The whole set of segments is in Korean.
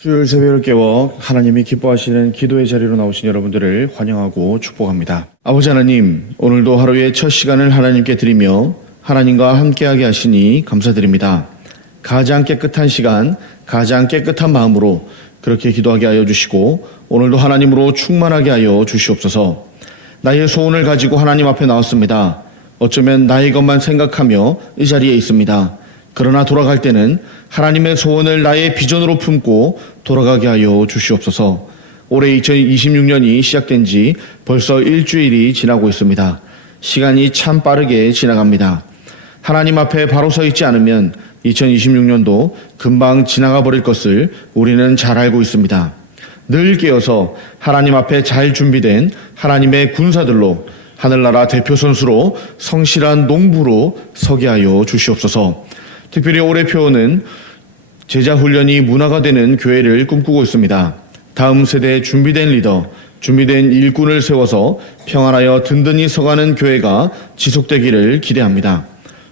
수요일 새벽을 깨워 하나님이 기뻐하시는 기도의 자리로 나오신 여러분들을 환영하고 축복합니다. 아버지 하나님, 오늘도 하루의 첫 시간을 하나님께 드리며 하나님과 함께하게 하시니 감사드립니다. 가장 깨끗한 시간, 가장 깨끗한 마음으로 그렇게 기도하게 하여 주시고 오늘도 하나님으로 충만하게 하여 주시옵소서. 나의 소원을 가지고 하나님 앞에 나왔습니다. 어쩌면 나의 것만 생각하며 이 자리에 있습니다. 그러나 돌아갈 때는 하나님의 소원을 나의 비전으로 품고 돌아가게 하여 주시옵소서. 올해 2026년이 시작된 지 벌써 일주일이 지나고 있습니다. 시간이 참 빠르게 지나갑니다. 하나님 앞에 바로 서 있지 않으면 2026년도 금방 지나가 버릴 것을 우리는 잘 알고 있습니다. 늘 깨어서 하나님 앞에 잘 준비된 하나님의 군사들로 하늘나라 대표 선수로 성실한 농부로 서게 하여 주시옵소서. 특별히 올해 표어는 제자훈련이 문화가 되는 교회를 꿈꾸고 있습니다. 다음 세대에 준비된 리더, 준비된 일꾼을 세워서 평안하여 든든히 서가는 교회가 지속되기를 기대합니다.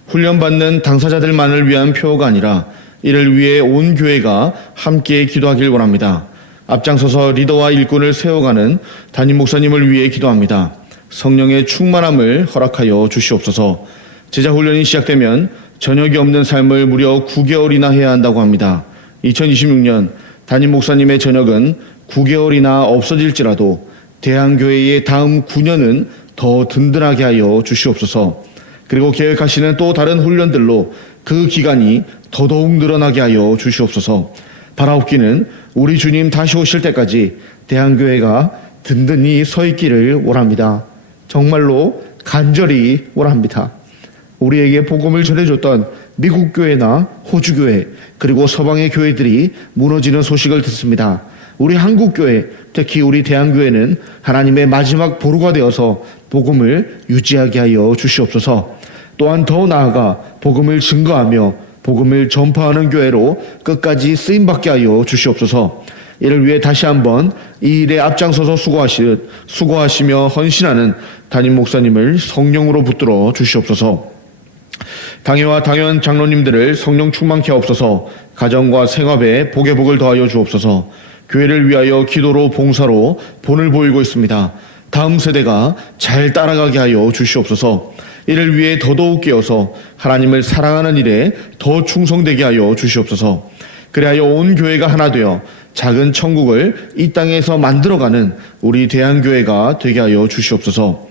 훈련받는 당사자들만을 위한 표어가 아니라 이를 위해 온 교회가 함께 기도하길 원합니다. 앞장서서 리더와 일꾼을 세워가는 담임 목사님을 위해 기도합니다. 성령의 충만함을 허락하여 주시옵소서. 제자훈련이 시작되면 저녁이 없는 삶을 무려 9개월이나 해야 한다고 합니다. 2026년 담임 목사님의 저녁은 9개월이나 없어질지라도 대한교회의 다음 9년은 더 든든하게 하여 주시옵소서. 그리고 계획하시는 또 다른 훈련들로 그 기간이 더더욱 늘어나게 하여 주시옵소서. 바라옵기는 우리 주님 다시 오실 때까지 대한교회가 든든히 서 있기를 원합니다. 정말로 간절히 원합니다. 우리에게 복음을 전해줬던 미국 교회나 호주 교회 그리고 서방의 교회들이 무너지는 소식을 듣습니다. 우리 한국 교회, 특히 우리 대한교회는 하나님의 마지막 보루가 되어서 복음을 유지하게 하여 주시옵소서. 또한 더 나아가 복음을 증거하며 복음을 전파하는 교회로 끝까지 쓰임받게 하여 주시옵소서. 이를 위해 다시 한번 이 일에 앞장서서 수고하시며 헌신하는 담임 목사님을 성령으로 붙들어 주시옵소서. 당회와 당연 장로님들을 성령 충만케 하옵소서. 가정과 생업에 복의 복을 더하여 주옵소서. 교회를 위하여 기도로 봉사로 본을 보이고 있습니다. 다음 세대가 잘 따라가게 하여 주시옵소서. 이를 위해 더더욱 깨어서 하나님을 사랑하는 일에 더 충성되게 하여 주시옵소서. 그리하여 온 교회가 하나 되어 작은 천국을 이 땅에서 만들어가는 우리 대한교회가 되게 하여 주시옵소서.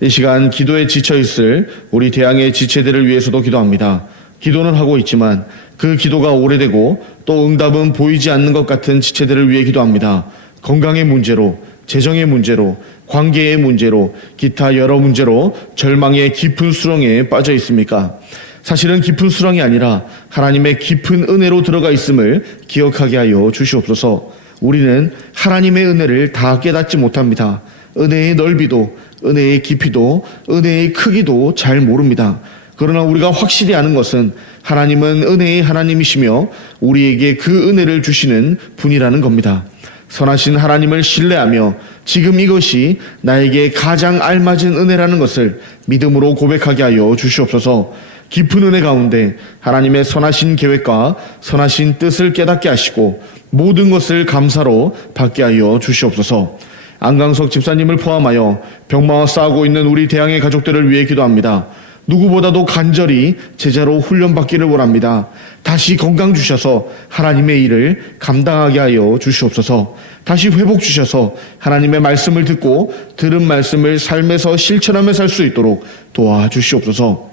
이 시간 기도에 지쳐있을 우리 대항의 지체들을 위해서도 기도합니다. 기도는 하고 있지만 그 기도가 오래되고 또 응답은 보이지 않는 것 같은 지체들을 위해 기도합니다. 건강의 문제로, 재정의 문제로, 관계의 문제로, 기타 여러 문제로 절망의 깊은 수렁에 빠져 있습니까? 사실은 깊은 수렁이 아니라 하나님의 깊은 은혜로 들어가 있음을 기억하게 하여 주시옵소서. 우리는 하나님의 은혜를 다 깨닫지 못합니다. 은혜의 넓이도, 은혜의 깊이도, 은혜의 크기도 잘 모릅니다. 그러나 우리가 확실히 아는 것은 하나님은 은혜의 하나님이시며 우리에게 그 은혜를 주시는 분이라는 겁니다. 선하신 하나님을 신뢰하며 지금 이것이 나에게 가장 알맞은 은혜라는 것을 믿음으로 고백하게 하여 주시옵소서. 깊은 은혜 가운데 하나님의 선하신 계획과 선하신 뜻을 깨닫게 하시고 모든 것을 감사로 받게 하여 주시옵소서. 안강석 집사님을 포함하여 병마와 싸우고 있는 우리 대항의 가족들을 위해 기도합니다. 누구보다도 간절히 제자로 훈련받기를 원합니다. 다시 건강 주셔서 하나님의 일을 감당하게 하여 주시옵소서. 다시 회복 주셔서 하나님의 말씀을 듣고 들은 말씀을 삶에서 실천하며 살 수 있도록 도와주시옵소서.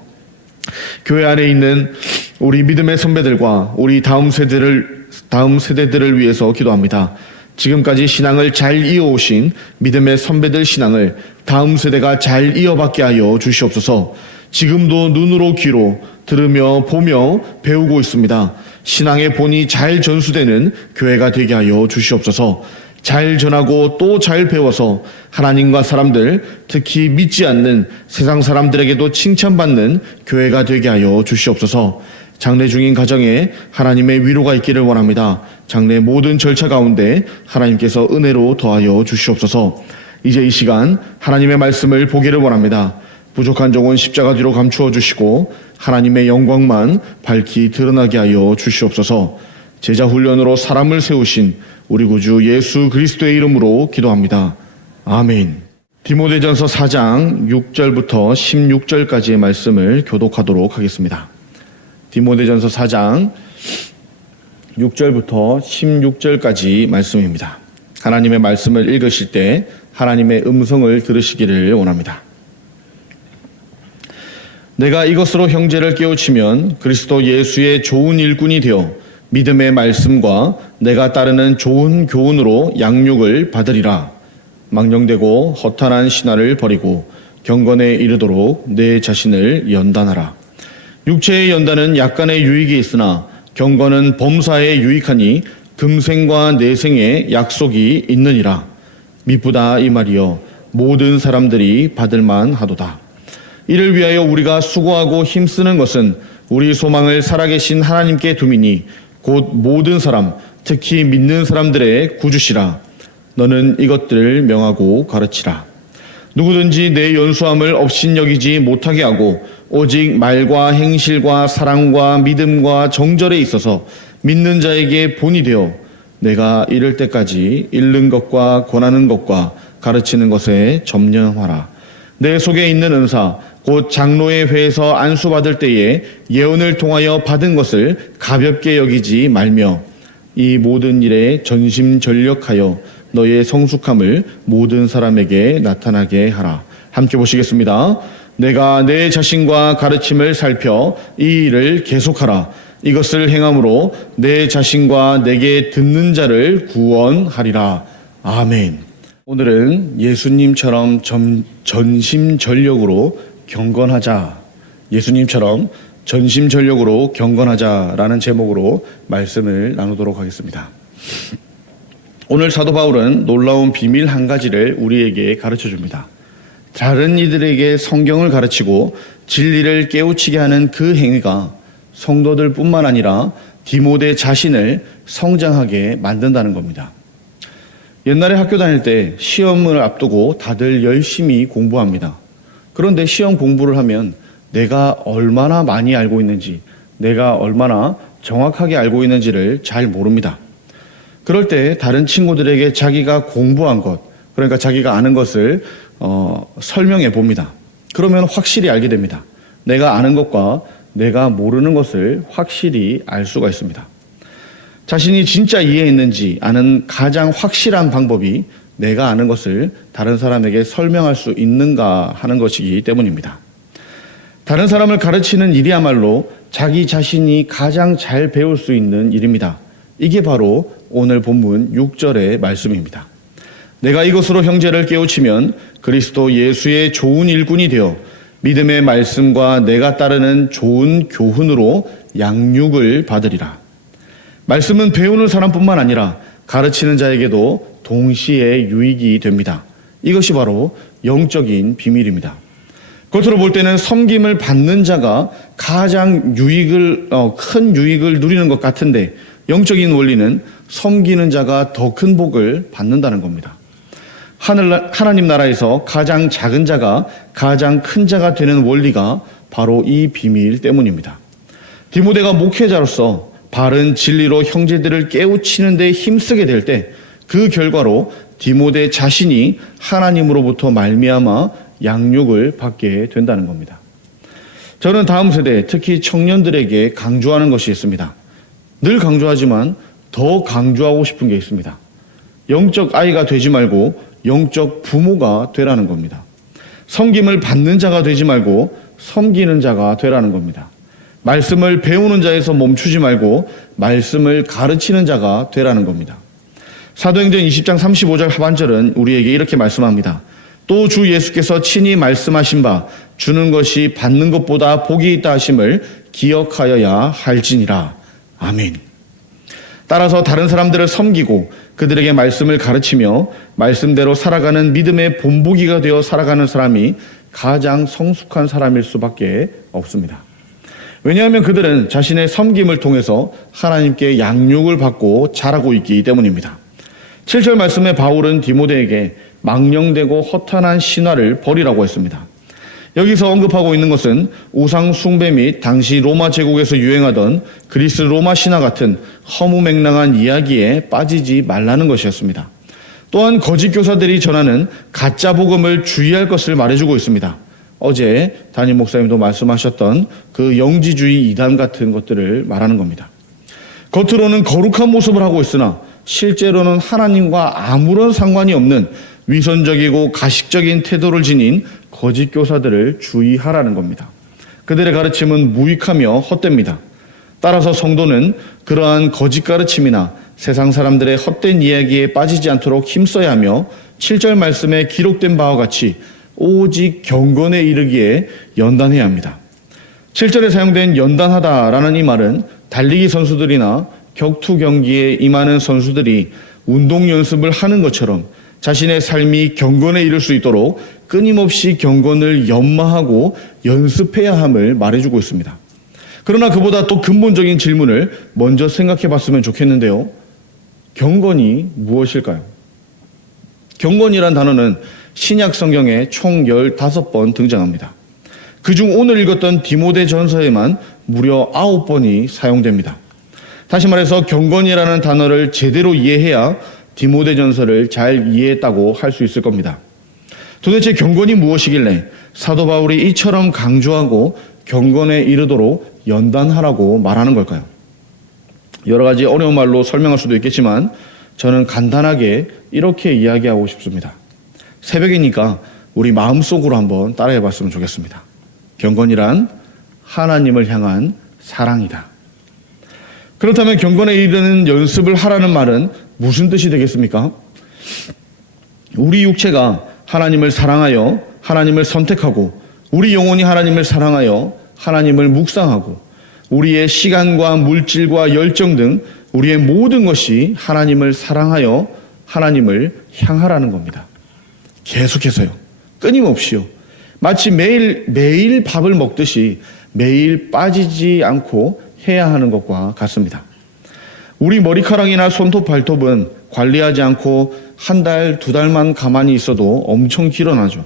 교회 안에 있는 우리 믿음의 선배들과 우리 다음 세대들을 위해서 기도합니다. 지금까지 신앙을 잘 이어오신 믿음의 선배들 신앙을 다음 세대가 잘 이어받게 하여 주시옵소서. 지금도 눈으로 귀로 들으며 보며 배우고 있습니다. 신앙의 본이 잘 전수되는 교회가 되게 하여 주시옵소서. 잘 전하고 또 잘 배워서 하나님과 사람들, 특히 믿지 않는 세상 사람들에게도 칭찬받는 교회가 되게 하여 주시옵소서. 장래 중인 가정에 하나님의 위로가 있기를 원합니다. 장래 모든 절차 가운데 하나님께서 은혜로 더하여 주시옵소서. 이제 이 시간 하나님의 말씀을 보기를 원합니다. 부족한 종은 십자가 뒤로 감추어 주시고 하나님의 영광만 밝히 드러나게 하여 주시옵소서. 제자 훈련으로 사람을 세우신 우리 구주 예수 그리스도의 이름으로 기도합니다. 아멘. 디모데전서 4장 6절부터 16절까지의 말씀을 교독하도록 하겠습니다. 디모데전서 4장 6절부터 16절까지 말씀입니다. 하나님의 말씀을 읽으실 때 하나님의 음성을 들으시기를 원합니다. 내가 이것으로 형제를 깨우치면 그리스도 예수의 좋은 일꾼이 되어 믿음의 말씀과 내가 따르는 좋은 교훈으로 양육을 받으리라. 망령되고 허탄한 신화를 버리고 경건에 이르도록 내 자신을 연단하라. 육체의 연단은 약간의 유익이 있으나 경건은 범사에 유익하니 금생과 내생에 약속이 있느니라. 미쁘다 이 말이여 모든 사람들이 받을 만하도다. 이를 위하여 우리가 수고하고 힘쓰는 것은 우리 소망을 살아계신 하나님께 두미니 곧 모든 사람 특히 믿는 사람들의 구주시라. 너는 이것들을 명하고 가르치라. 누구든지 내 연수함을 업신여기지 못하게 하고 오직 말과 행실과 사랑과 믿음과 정절에 있어서 믿는 자에게 본이 되어 내가 이를 때까지 잃는 것과 권하는 것과 가르치는 것에 점령하라. 내 속에 있는 은사 곧 장로의 회에서 안수받을 때에 예언을 통하여 받은 것을 가볍게 여기지 말며 이 모든 일에 전심전력하여 너의 성숙함을 모든 사람에게 나타나게 하라. 함께 보시겠습니다. 내가 내 자신과 가르침을 살펴 이 일을 계속하라. 이것을 행함으로 내 자신과 내게 듣는 자를 구원하리라. 아멘. 오늘은 예수님처럼 전심전력으로 경건하자. 예수님처럼 전심전력으로 경건하자라는 제목으로 말씀을 나누도록 하겠습니다. 오늘 사도 바울은 놀라운 비밀 한 가지를 우리에게 가르쳐 줍니다. 다른 이들에게 성경을 가르치고 진리를 깨우치게 하는 그 행위가 성도들 뿐만 아니라 디모데 자신을 성장하게 만든다는 겁니다. 옛날에 학교 다닐 때 시험을 앞두고 다들 열심히 공부합니다. 그런데 시험 공부를 하면 내가 얼마나 많이 알고 있는지, 내가 얼마나 정확하게 알고 있는지를 잘 모릅니다. 그럴 때 다른 친구들에게 자기가 공부한 것, 그러니까 자기가 아는 것을 설명해 봅니다. 그러면 확실히 알게 됩니다. 내가 아는 것과 내가 모르는 것을 확실히 알 수가 있습니다. 자신이 진짜 이해했는지 아는 가장 확실한 방법이 내가 아는 것을 다른 사람에게 설명할 수 있는가 하는 것이기 때문입니다. 다른 사람을 가르치는 일이야말로 자기 자신이 가장 잘 배울 수 있는 일입니다. 이게 바로 오늘 본문 6절의 말씀입니다. 내가 이것으로 형제를 깨우치면 그리스도 예수의 좋은 일꾼이 되어 믿음의 말씀과 내가 따르는 좋은 교훈으로 양육을 받으리라. 말씀은 배우는 사람뿐만 아니라 가르치는 자에게도 동시에 유익이 됩니다. 이것이 바로 영적인 비밀입니다. 겉으로 볼 때는 섬김을 받는 자가 가장 큰 유익을 누리는 것 같은데 영적인 원리는 섬기는 자가 더 큰 복을 받는다는 겁니다. 하나님 나라에서 가장 작은 자가 가장 큰 자가 되는 원리가 바로 이 비밀 때문입니다. 디모데가 목회자로서 바른 진리로 형제들을 깨우치는 데 힘쓰게 될 때 그 결과로 디모데 자신이 하나님으로부터 말미암아 양육을 받게 된다는 겁니다. 저는 다음 세대, 특히 청년들에게 강조하는 것이 있습니다. 늘 강조하지만 더 강조하고 싶은 게 있습니다. 영적 아이가 되지 말고 영적 부모가 되라는 겁니다. 섬김을 받는 자가 되지 말고 섬기는 자가 되라는 겁니다. 말씀을 배우는 자에서 멈추지 말고 말씀을 가르치는 자가 되라는 겁니다. 사도행전 20장 35절 하반절은 우리에게 이렇게 말씀합니다. 또 주 예수께서 친히 말씀하신 바 주는 것이 받는 것보다 복이 있다 하심을 기억하여야 할지니라. 아멘. 따라서 다른 사람들을 섬기고 그들에게 말씀을 가르치며 말씀대로 살아가는 믿음의 본보기가 되어 살아가는 사람이 가장 성숙한 사람일 수밖에 없습니다. 왜냐하면 그들은 자신의 섬김을 통해서 하나님께 양육을 받고 자라고 있기 때문입니다. 7절 말씀에 바울은 디모데에게 망령되고 허탄한 신화를 버리라고 했습니다. 여기서 언급하고 있는 것은 우상 숭배 및 당시 로마 제국에서 유행하던 그리스 로마 신화 같은 허무맹랑한 이야기에 빠지지 말라는 것이었습니다. 또한 거짓 교사들이 전하는 가짜 복음을 주의할 것을 말해주고 있습니다. 어제 담임 목사님도 말씀하셨던 그 영지주의 이단 같은 것들을 말하는 겁니다. 겉으로는 거룩한 모습을 하고 있으나 실제로는 하나님과 아무런 상관이 없는 위선적이고 가식적인 태도를 지닌 거짓 교사들을 주의하라는 겁니다. 그들의 가르침은 무익하며 헛됩니다. 따라서 성도는 그러한 거짓 가르침이나 세상 사람들의 헛된 이야기에 빠지지 않도록 힘써야 하며 7절 말씀에 기록된 바와 같이 오직 경건에 이르기에 연단해야 합니다. 7절에 사용된 연단하다라는 이 말은 달리기 선수들이나 격투 경기에 임하는 선수들이 운동 연습을 하는 것처럼 자신의 삶이 경건에 이를 수 있도록 끊임없이 경건을 연마하고 연습해야 함을 말해주고 있습니다. 그러나 그보다 또 근본적인 질문을 먼저 생각해 봤으면 좋겠는데요. 경건이 무엇일까요? 경건이란 단어는 신약 성경에 총 15번 등장합니다. 그중 오늘 읽었던 디모데 전서에만 무려 9번이 사용됩니다. 다시 말해서 경건이라는 단어를 제대로 이해해야 디모데 전서를 잘 이해했다고 할 수 있을 겁니다. 도대체 경건이 무엇이길래 사도 바울이 이처럼 강조하고 경건에 이르도록 연단하라고 말하는 걸까요? 여러 가지 어려운 말로 설명할 수도 있겠지만 저는 간단하게 이렇게 이야기하고 싶습니다. 새벽이니까 우리 마음속으로 한번 따라해 봤으면 좋겠습니다. 경건이란 하나님을 향한 사랑이다. 그렇다면 경건에 이르는 연습을 하라는 말은 무슨 뜻이 되겠습니까? 우리 육체가 하나님을 사랑하여 하나님을 선택하고 우리 영혼이 하나님을 사랑하여 하나님을 묵상하고 우리의 시간과 물질과 열정 등 우리의 모든 것이 하나님을 사랑하여 하나님을 향하라는 겁니다. 계속해서요. 끊임없이요. 마치 매일 밥을 먹듯이 매일 빠지지 않고 해야 하는 것과 같습니다. 우리 머리카락이나 손톱, 발톱은 관리하지 않고 한 달, 2달만 가만히 있어도 엄청 길어나죠.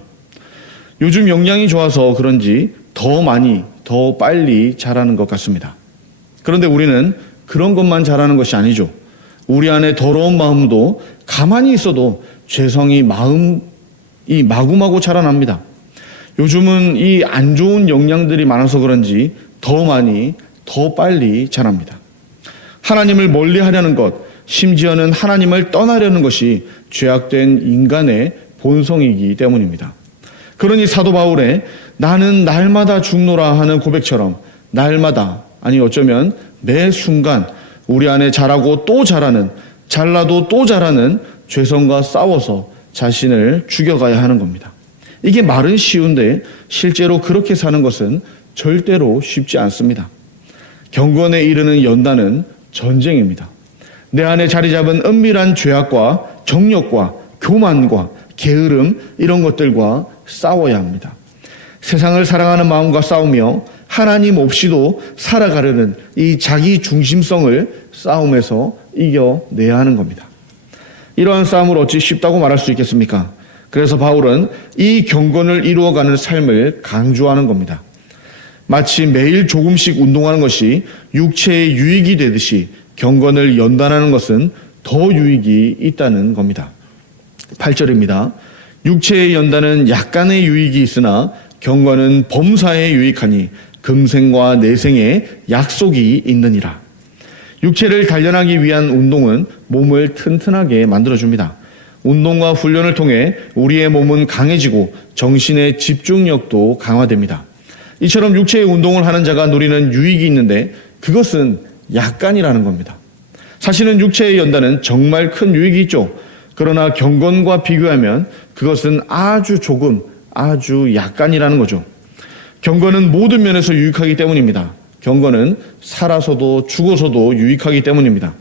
요즘 영양이 좋아서 그런지 더 많이, 더 빨리 자라는 것 같습니다. 그런데 우리는 그런 것만 자라는 것이 아니죠. 우리 안에 더러운 마음도 가만히 있어도 죄성이 마구마구 자라납니다. 요즘은 이 안 좋은 영양들이 많아서 그런지 더 많이, 더 빨리 자랍니다. 하나님을 멀리하려는 것, 심지어는 하나님을 떠나려는 것이 죄악된 인간의 본성이기 때문입니다. 그러니 사도 바울의 나는 날마다 죽노라 하는 고백처럼 날마다, 아니 어쩌면 매 순간 우리 안에 자라고 또 자라는, 잘나도 또 자라는 죄성과 싸워서 자신을 죽여가야 하는 겁니다. 이게 말은 쉬운데 실제로 그렇게 사는 것은 절대로 쉽지 않습니다. 경건에 이르는 연단은 전쟁입니다. 내 안에 자리 잡은 은밀한 죄악과 정욕과 교만과 게으름 이런 것들과 싸워야 합니다. 세상을 사랑하는 마음과 싸우며 하나님 없이도 살아가려는 이 자기 중심성을 싸움에서 이겨내야 하는 겁니다. 이러한 싸움을 어찌 쉽다고 말할 수 있겠습니까? 그래서 바울은 이 경건을 이루어가는 삶을 강조하는 겁니다. 마치 매일 조금씩 운동하는 것이 육체의 유익이 되듯이 경건을 연단하는 것은 더 유익이 있다는 겁니다. 8절입니다. 육체의 연단은 약간의 유익이 있으나 경건은 범사에 유익하니 금생과 내생에 약속이 있느니라. 육체를 단련하기 위한 운동은 몸을 튼튼하게 만들어줍니다. 운동과 훈련을 통해 우리의 몸은 강해지고 정신의 집중력도 강화됩니다. 이처럼 육체의 운동을 하는 자가 누리는 유익이 있는데 그것은 약간이라는 겁니다. 사실은 육체의 연단은 정말 큰 유익이 있죠. 그러나 경건과 비교하면 그것은 아주 조금, 아주 약간이라는 거죠. 경건은 모든 면에서 유익하기 때문입니다. 경건은 살아서도 죽어서도 유익하기 때문입니다.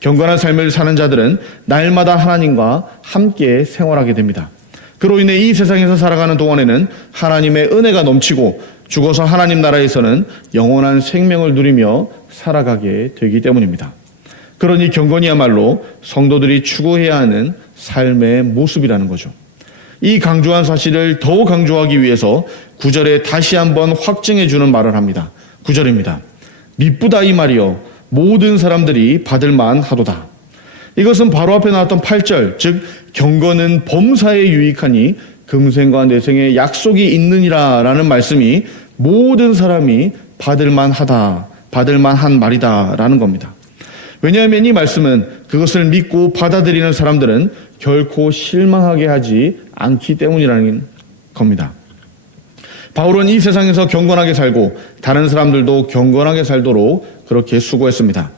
경건한 삶을 사는 자들은 날마다 하나님과 함께 생활하게 됩니다. 그로 인해 이 세상에서 살아가는 동안에는 하나님의 은혜가 넘치고 죽어서 하나님 나라에서는 영원한 생명을 누리며 살아가게 되기 때문입니다. 그러니 경건이야말로 성도들이 추구해야 하는 삶의 모습이라는 거죠. 이 강조한 사실을 더욱 강조하기 위해서 9절에 다시 한번 확증해 주는 말을 합니다. 9절입니다. 미쁘다 이 말이여 모든 사람들이 받을 만하도다. 이것은 바로 앞에 나왔던 8절, 즉 경건은 범사에 유익하니 금생과 내생에 약속이 있느니라 라는 말씀이 모든 사람이 받을 만하다, 받을 만한 말이다 라는 겁니다. 왜냐하면 이 말씀은 그것을 믿고 받아들이는 사람들은 결코 실망하게 하지 않기 때문이라는 겁니다. 바울은 이 세상에서 경건하게 살고 다른 사람들도 경건하게 살도록 그렇게 수고했습니다.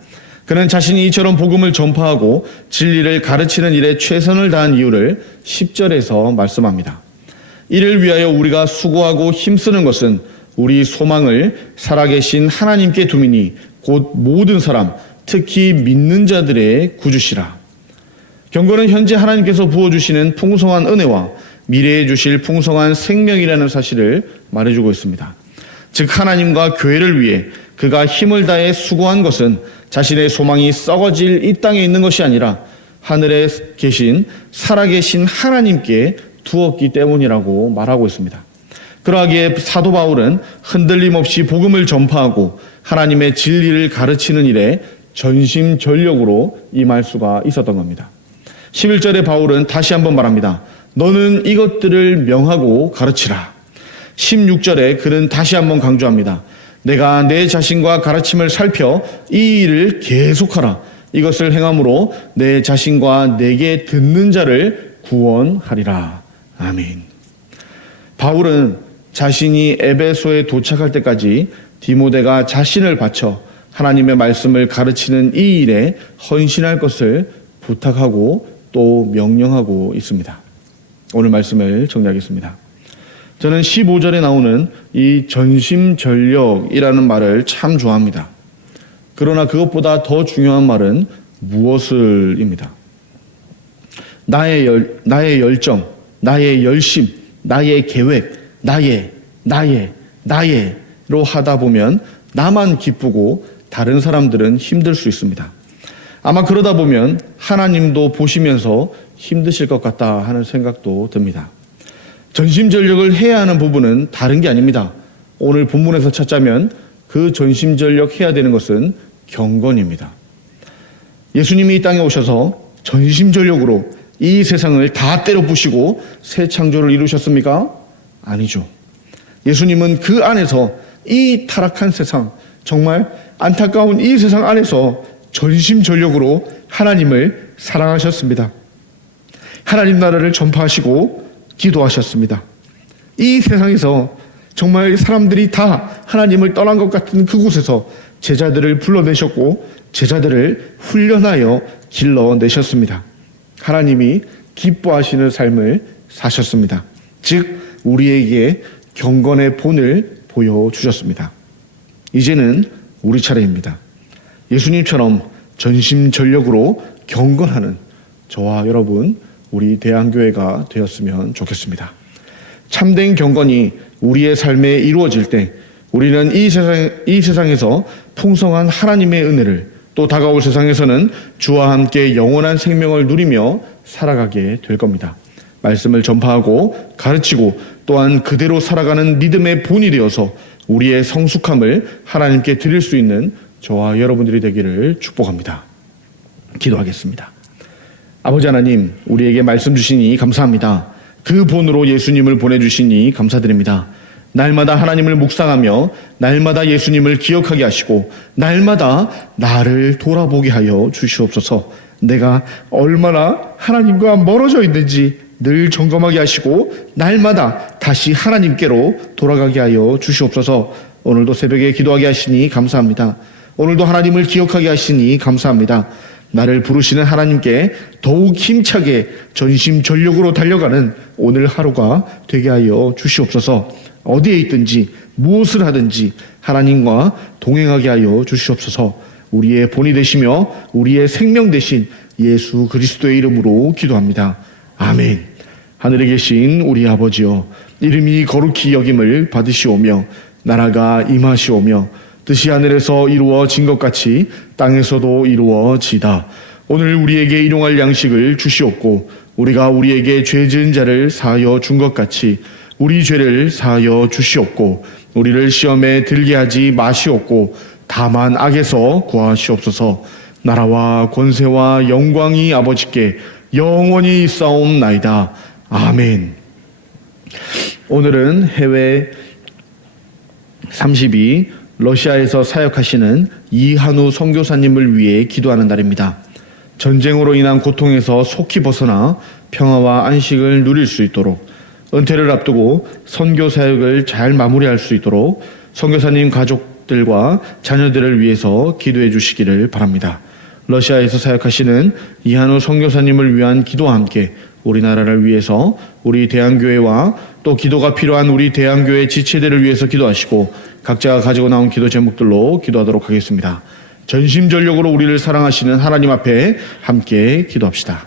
그는 자신이 이처럼 복음을 전파하고 진리를 가르치는 일에 최선을 다한 이유를 10절에서 말씀합니다. 이를 위하여 우리가 수고하고 힘쓰는 것은 우리 소망을 살아계신 하나님께 두미니 곧 모든 사람, 특히 믿는 자들의 구주시라. 경건은 현재 하나님께서 부어주시는 풍성한 은혜와 미래에 주실 풍성한 생명이라는 사실을 말해주고 있습니다. 즉 하나님과 교회를 위해 그가 힘을 다해 수고한 것은 자신의 소망이 썩어질 이 땅에 있는 것이 아니라 하늘에 계신 살아계신 하나님께 두었기 때문이라고 말하고 있습니다. 그러하기에 사도 바울은 흔들림 없이 복음을 전파하고 하나님의 진리를 가르치는 일에 전심전력으로 임할 수가 있었던 겁니다. 11절에 바울은 다시 한번 말합니다. 너는 이것들을 명하고 가르치라. 16절에 그는 다시 한번 강조합니다. 내가 내 자신과 가르침을 살펴 이 일을 계속하라. 이것을 행함으로 내 자신과 내게 듣는 자를 구원하리라. 아멘. 바울은 자신이 에베소에 도착할 때까지 디모데가 자신을 바쳐 하나님의 말씀을 가르치는 이 일에 헌신할 것을 부탁하고 또 명령하고 있습니다. 오늘 말씀을 정리하겠습니다. 저는 15절에 나오는 이 전심전력이라는 말을 참 좋아합니다. 그러나 그것보다 더 중요한 말은 무엇을입니다. 나의 열정, 나의 열심, 나의 계획, 나의로 하다 보면 나만 기쁘고 다른 사람들은 힘들 수 있습니다. 아마 그러다 보면 하나님도 보시면서 힘드실 것 같다 하는 생각도 듭니다. 전심전력을 해야 하는 부분은 다른 게 아닙니다. 오늘 본문에서 찾자면 그 전심전력 해야 되는 것은 경건입니다. 예수님이 이 땅에 오셔서 전심전력으로 이 세상을 다 때려 부시고 새 창조를 이루셨습니까? 아니죠. 예수님은 그 안에서 이 타락한 세상, 정말 안타까운 이 세상 안에서 전심전력으로 하나님을 사랑하셨습니다. 하나님 나라를 전파하시고 기도하셨습니다. 이 세상에서 정말 사람들이 다 하나님을 떠난 것 같은 그곳에서 제자들을 불러내셨고 제자들을 훈련하여 길러내셨습니다. 하나님이 기뻐하시는 삶을 사셨습니다. 즉 우리에게 경건의 본을 보여주셨습니다. 이제는 우리 차례입니다. 예수님처럼 전심전력으로 경건하는 저와 여러분, 우리 대한교회가 되었으면 좋겠습니다. 참된 경건이 우리의 삶에 이루어질 때 우리는 이 세상에서 풍성한 하나님의 은혜를, 또 다가올 세상에서는 주와 함께 영원한 생명을 누리며 살아가게 될 겁니다. 말씀을 전파하고 가르치고 또한 그대로 살아가는 믿음의 본이 되어서 우리의 성숙함을 하나님께 드릴 수 있는 저와 여러분들이 되기를 축복합니다. 기도하겠습니다. 아버지 하나님, 우리에게 말씀 주시니 감사합니다. 그 본으로 예수님을 보내주시니 감사드립니다. 날마다 하나님을 묵상하며 날마다 예수님을 기억하게 하시고 날마다 나를 돌아보게 하여 주시옵소서. 내가 얼마나 하나님과 멀어져 있는지 늘 점검하게 하시고 날마다 다시 하나님께로 돌아가게 하여 주시옵소서. 오늘도 새벽에 기도하게 하시니 감사합니다. 오늘도 하나님을 기억하게 하시니 감사합니다. 나를 부르시는 하나님께 더욱 힘차게 전심전력으로 달려가는 오늘 하루가 되게 하여 주시옵소서. 어디에 있든지 무엇을 하든지 하나님과 동행하게 하여 주시옵소서. 우리의 본이 되시며 우리의 생명 되신 예수 그리스도의 이름으로 기도합니다. 아멘. 하늘에 계신 우리 아버지여, 이름이 거룩히 여김을 받으시오며 나라가 임하시오며 뜻이 하늘에서 이루어진 것 같이 땅에서도 이루어지다. 오늘 우리에게 일용할 양식을 주시옵고 우리가 우리에게 죄 지은 자를 사하여 준 것 같이 우리 죄를 사하여 주시옵고 우리를 시험에 들게 하지 마시옵고 다만 악에서 구하시옵소서. 나라와 권세와 영광이 아버지께 영원히 있사옵나이다. 아멘. 오늘은 해외 32 러시아에서 사역하시는 이한우 선교사님을 위해 기도하는 날입니다. 전쟁으로 인한 고통에서 속히 벗어나 평화와 안식을 누릴 수 있도록, 은퇴를 앞두고 선교 사역을 잘 마무리할 수 있도록 선교사님 가족들과 자녀들을 위해서 기도해 주시기를 바랍니다. 러시아에서 사역하시는 이한우 선교사님을 위한 기도와 함께 우리나라를 위해서, 우리 대한교회와 또 기도가 필요한 우리 대한교회 지체들을 위해서 기도하시고 각자가 가지고 나온 기도 제목들로 기도하도록 하겠습니다. 전심전력으로 우리를 사랑하시는 하나님 앞에 함께 기도합시다.